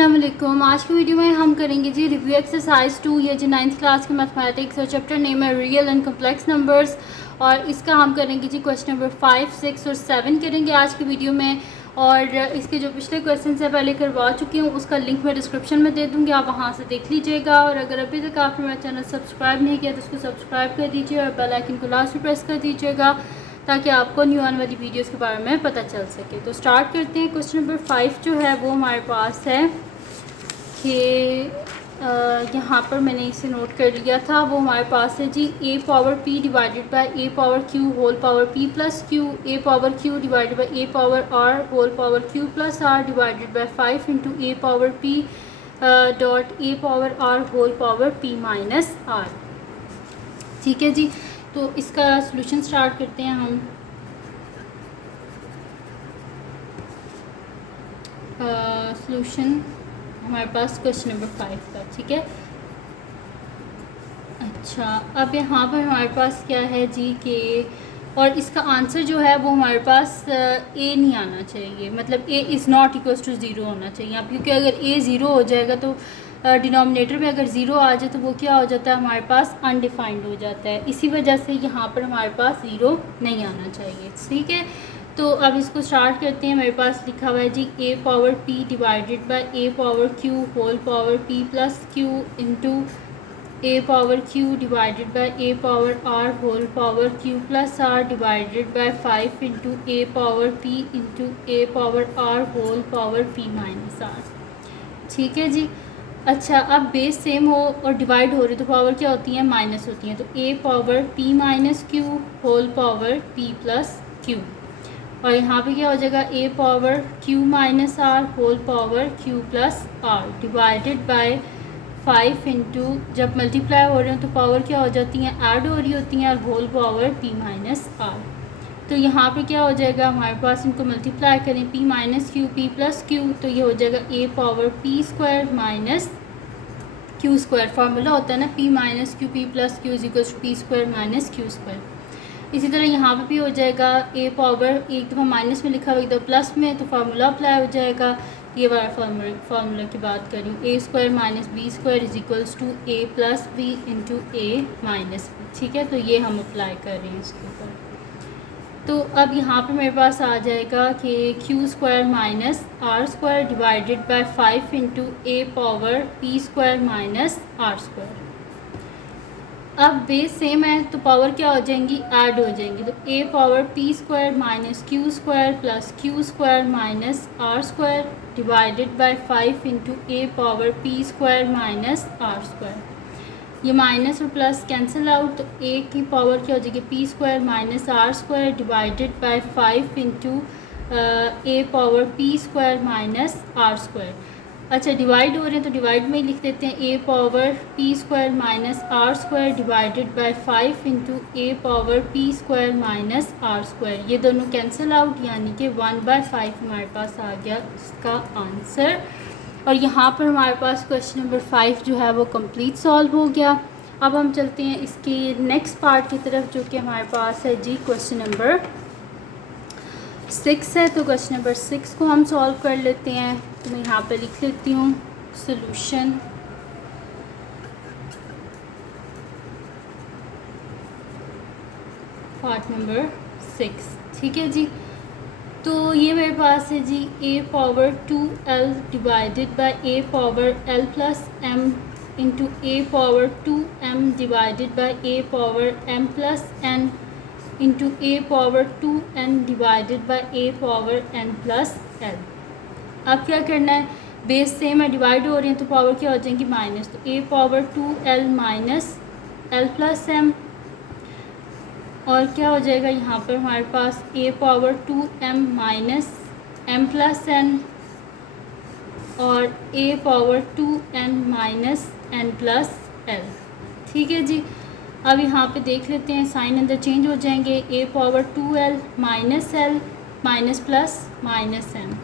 अस्सलाम वालेकुम। आज की वीडियो में हम करेंगे जी रिव्यू एक्सरसाइज 2, ये जो 9th क्लास के मैथमेटिक्स और चैप्टर नेम है रियल एंड कम्प्लेक्स नंबर्स, और इसका हम करेंगे जी क्वेश्चन नंबर 5, 6 और 7 करेंगे आज की वीडियो में। और इसके जो पिछले क्वेश्चन से पहले करवा चुकी हूँ उसका लिंक मैं डिस्क्रिप्शन में दे दूँगी, आप वहाँ से देख लीजिएगा। और अगर अभी तक आपने मेरा चैनल सब्सक्राइब नहीं किया तो उसको सब्सक्राइब कर दीजिए और बेल आइकन को लास्ट में प्रेस कर दीजिएगा ताकि आपको न्यू आने वाली वीडियोस के बारे में पता चल सके। तो स्टार्ट करते हैं। क्वेश्चन नंबर 5 जो है वो हमारे पास है कि यहाँ पर मैंने इसे नोट कर लिया था, वो हमारे पास है जी a power p divided by a power q whole power p plus q, a power q divided by a power r whole power q plus r divided by 5 into a power p dot a power r whole power p minus r। ठीक है जी, तो इसका solution start करते हैं हम। Solution हमारे पास question number 5 का, ठीक है। अच्छा, अब यहाँ पर हमारे पास क्या है जी कि और इसका आंसर जो है वो हमारे पास ए नहीं आना चाहिए, मतलब a is not equals to zero होना चाहिए अब, क्योंकि अगर ए ज़ीरो हो जाएगा तो डिनोमिनेटर में अगर ज़ीरो आ जाए तो वो क्या हो जाता है, हमारे पास अनडिफाइंड हो जाता है। इसी वजह से यहाँ पर हमारे पास ज़ीरो नहीं आना चाहिए, ठीक है। तो अब इसको स्टार्ट करते हैं। मेरे पास लिखा हुआ है जी a power p divided by a power q whole power p plus q into a power q divided by a power r whole power q plus r divided by 5 into a power p into a power r whole power p minus r। ठीक है जी। अच्छा, अब base same हो और divide हो रही तो power क्या होती है, माइनस होती हैं। तो a power p minus q whole power p plus q, और यहाँ पे क्या हो जाएगा a power q minus r whole power q plus r divided by 5 into, जब मल्टीप्लाई हो रहे हैं तो पावर क्या हो जाती हैं, ऐड हो रही होती हैं, और whole power p minus r। तो यहाँ पे क्या हो जाएगा हमारे पास, इनको मल्टीप्लाई करें p minus q p plus q, तो ये हो जाएगा a power p square minus q square. Formula होता है ना p minus q p plus q is equals to p square minus q square. इसी तरह यहाँ पे भी हो जाएगा a पावर, एक दफ़ा माइनस में लिखा हुआ एक दफ़ा प्लस में, तो फार्मूला अप्लाई हो जाएगा। ये वाला फार्मूला की बात कर रही हूँ, a square minus b square is equals to a plus b into a minus b. ठीक है, तो ये हम अप्लाई कर रहे हैं इसके ऊपर। तो अब यहाँ पे मेरे पास आ जाएगा कि q square minus r square divided by 5 into a power p square minus r square. अब बेस सेम है तो पावर क्या हो जाएंगी, ऐड हो जाएंगी। तो a power p square minus q square plus q square minus r square divided by 5 into a power p square minus r square. ये माइनस और प्लस कैंसिल आउट, तो a की पावर क्या हो जाएगी, p square minus r square divided by 5 into a power p square minus r square. अच्छा, divide हो रहे हैं तो डिवाइड में ही लिख देते हैं a power p square minus r square divided by 5 into a power p square minus r square. ये दोनों कैंसिल आउट, यानी कि 1/5 हमारे पास आ गया इसका आंसर। और यहाँ पर हमारे पास क्वेश्चन नंबर 5 जो है वो कंप्लीट सॉल्व हो गया। अब हम चलते हैं इसके नेक्स्ट पार्ट की तरफ, जो कि हमारे पास है जी क्वेश्चन नंबर 6 है। तो क्वेश्चन नंबर 6 को हम सॉल्व कर लेते हैं। तो मैं यहाँ पे लिख लेती हूँ सॉल्यूशन। पार्ट नंबर 6, ठीक है जी। तो ये मेरे पास है जी a power 2l divided by a power l plus m into a power 2m divided by a power m plus n into a power 2n divided by a power n plus l। अब क्या करना है, base same है, divide हो रही है तो power क्या हो जाएंगी, माइनस। तो a power 2l minus l plus m, और क्या हो जाएगा यहाँ पर हमारे पास a power 2m minus m plus n और a power 2n minus n plus l। ठीक है जी। अब यहाँ पे देख लेते हैं, साइन अंदर चेंज हो जाएंगे, a power 2l minus l minus plus minus m,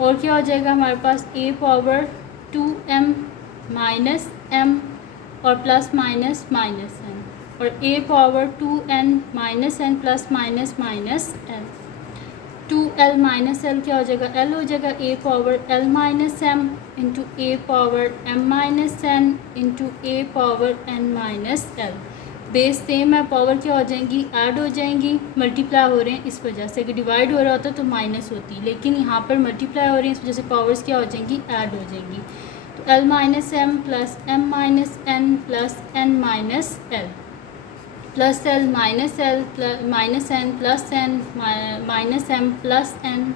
और क्या हो जाएगा हमारे पास a power 2m minus m और प्लस माइनस माइनस n, और a power 2n minus n plus minus minus n। 2l minus l क्या हो जाएगा, l हो जाएगा a power l minus m into a power m minus n into a power n minus l। Base same है, power क्या हो जाएंगी, add हो जाएंगी, मल्टीप्लाई हो रहे हैं इस वजह से। अगर डिवाइड हो रहा होता तो माइनस होती, लेकिन यहाँ पर मल्टीप्लाई हो रही है इस वजह से पावर्स क्या हो जाएंगी, ऐड हो जाएंगी। तो l minus m plus m minus n plus n minus l plus l minus n plus n minus m plus n।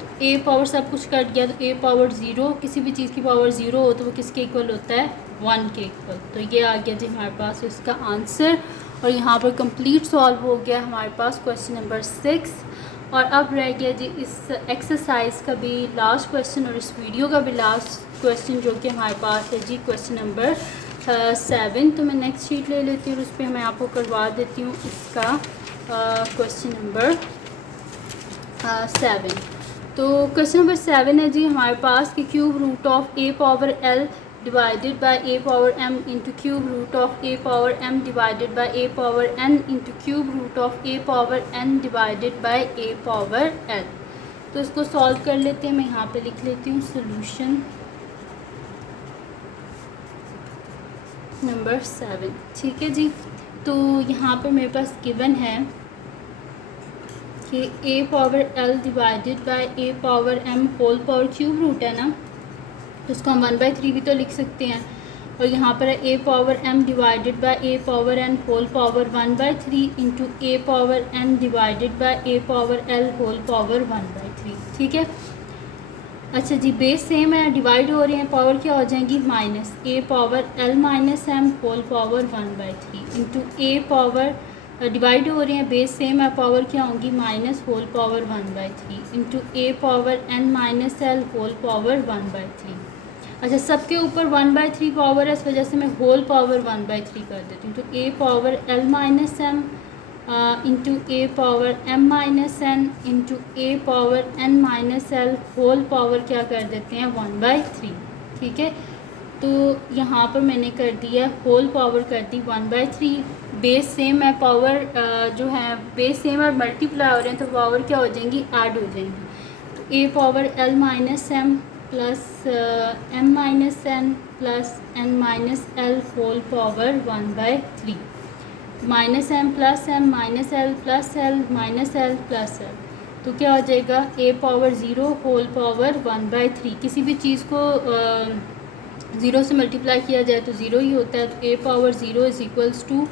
तो a पावर सब कुछ कट गया, तो a पावर ज़ीरो, किसी भी चीज़ की पावर ज़ीरो हो तो वो किसके इक्वल होता है, 1 के इक्वल। तो ये आ गया जी हमारे पास इसका आंसर। और यहाँ पर कंप्लीट सॉल्व हो गया हमारे पास क्वेश्चन नंबर 6। और अब रह गया जी इस एक्सरसाइज का भी लास्ट क्वेश्चन और इस वीडियो का भी लास्ट क्वेश्चन, जो कि हमारे पास है जी क्वेश्चन नंबर 7। तो मैं नेक्स्ट शीट ले लेती हूँ और उस पर मैं आपको करवा देती हूँ इसका क्वेश्चन नंबर 7। तो क्वेश्चन नंबर 7 है जी हमारे पास कि cube root of a power l divided by a power m into cube root of a power m divided by a power n into cube root of a power n divided by a power l। तो इसको solve कर लेते हैं। मैं यहाँ पे लिख लेती हूँ सोल्यूशन नंबर 7। ठीक है जी। तो यहाँ पर मेरे पास गिवन है कि a power l divided by a power m whole power cube root है ना, तो उसको हम 1/3 भी तो लिख सकते हैं। और यहाँ पर है a power m divided by a power n whole power 1/3 into a power n divided by a power l whole power 1/3। ठीक है। अच्छा जी, बेस सेम है, डिवाइड हो रहे हैं, पावर क्या हो जाएंगी, minus a power l minus m whole power 1/3 into a power, divide हो रहे हैं, बेस सेम है, पावर क्या होंगी, minus whole power 1/3 into a power n minus l whole power 1/3। अच्छा, सबके ऊपर 1/3 पावर है, इस वजह से मैं होल पावर 1/3 कर देती हूँ। तो a power l minus m into a power m minus n into a power n minus l whole power क्या कर देते हैं, 1/3। ठीक है। तो यहाँ पर मैंने कर दिया होल पावर कर दी 1/3। बेस सेम है, पावर जो है बेस सेम है, मल्टीप्लाई हो रहे हैं, तो पावर क्या हो जाएंगी, ऐड हो जाएंगी। तो a power l minus m plus m minus n plus n minus l whole power 1/3 minus m plus m minus l plus l minus l plus l। तो क्या हो जाएगा, a पावर 0 होल पावर 1/3। किसी भी चीज़ को 0 से multiply किया जाए तो 0 ही होता है। तो a power 0 is equals to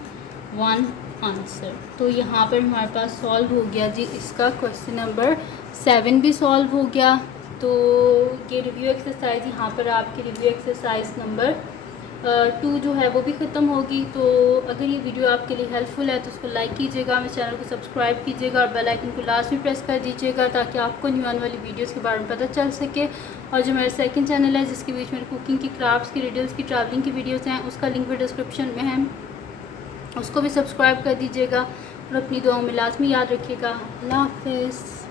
1 answer. तो यहाँ पर हमारे पास सॉल्व हो गया जी इसका क्वेश्चन नंबर 7 भी सॉल्व हो गया। तो ये रिव्यू एक्सरसाइज, यहाँ पर आपकी रिव्यू एक्सरसाइज नंबर 2 जो है वो भी ख़त्म होगी। तो अगर ये वीडियो आपके लिए हेल्पफुल है तो उसको लाइक कीजिएगा, मेरे चैनल को सब्सक्राइब कीजिएगा और बेल आइकन को लास्ट में प्रेस कर दीजिएगा ताकि आपको न्यू आने वाली वीडियोस के बारे में पता चल सके। और जो मेरा सेकंड चैनल है जिसके बीच में कुकिंग की, क्राफ्ट्स की, रिडल्स की, ट्रैवलिंग की वीडियोज़ हैं, उसका लिंक भी डिस्क्रिप्शन में है, उसको भी सब्सक्राइब कर दीजिएगा। और अपनी दुआओं में लाजमी याद रखिएगा। अल्लाह हाफ़िज़।